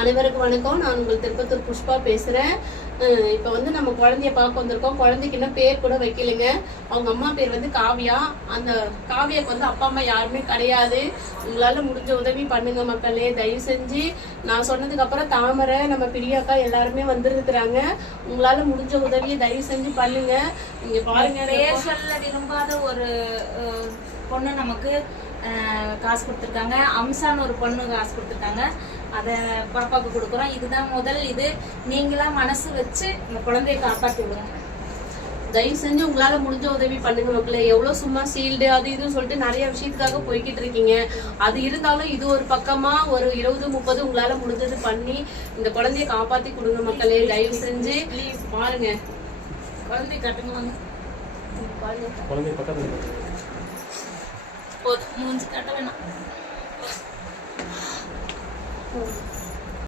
அனைவருக்கும் வணக்கம். நான் உங்கள் திருப்பத்தூர் புஷ்பா பேசுகிறேன். இப்போ வந்து நம்ம குழந்தைய பார்க்க வந்திருக்கோம். குழந்தைக்கு இன்னும் பேர் கூட வைக்கலைங்க. அவங்க அம்மா பேர் வந்து காவியா. அந்த காவியாவுக்கு வந்து அப்பா அம்மா யாருமே கிடையாது. உங்களால் முடிஞ்ச உதவி பண்ணுங்க மக்களே. தயவு செஞ்சு நான் சொன்னதுக்கு அப்புறம் தாமரை, நம்ம பிரியாக்கா எல்லாருமே வந்துருக்குறாங்க. உங்களால் முடிஞ்ச உதவியை தயவு செஞ்சு பண்ணுங்க. நீங்க பாருங்க, ரேஷன்ல விரும்பாத ஒரு பொண்ணு நமக்கு காசு கொடுத்துருக்காங்க. அம்சான்னு ஒரு பொண்ணு காசு கொடுத்துருக்காங்க. அதை பாப்பாவுக்கு கொடுக்குறோம். இதுதான் முதல் இது. நீங்களா மனசு வச்சு இந்த குழந்தைய காப்பாற்றி விடுங்க. தயவு செஞ்சு உங்களால முடிஞ்ச உதவி பண்ணுங்க மக்களே. எவ்வளவு சும்மா சீல்டு அது இதுன்னு சொல்லிட்டு நிறைய விஷயத்துக்காக போய்கிட்டு இருக்கீங்க. அது இருந்தாலும் இது ஒரு பக்கமா ஒரு 20-30 உங்களால முடிஞ்சது பண்ணி இந்த குழந்தைய காப்பாத்தி கொடுங்க மக்களே. தயவு செஞ்சு பாருங்க. குழந்தைய கட்டுங்க வாங்க. குழந்தை பக்கத்துல போதும், மூஞ்சி கட்ட வேணாம்.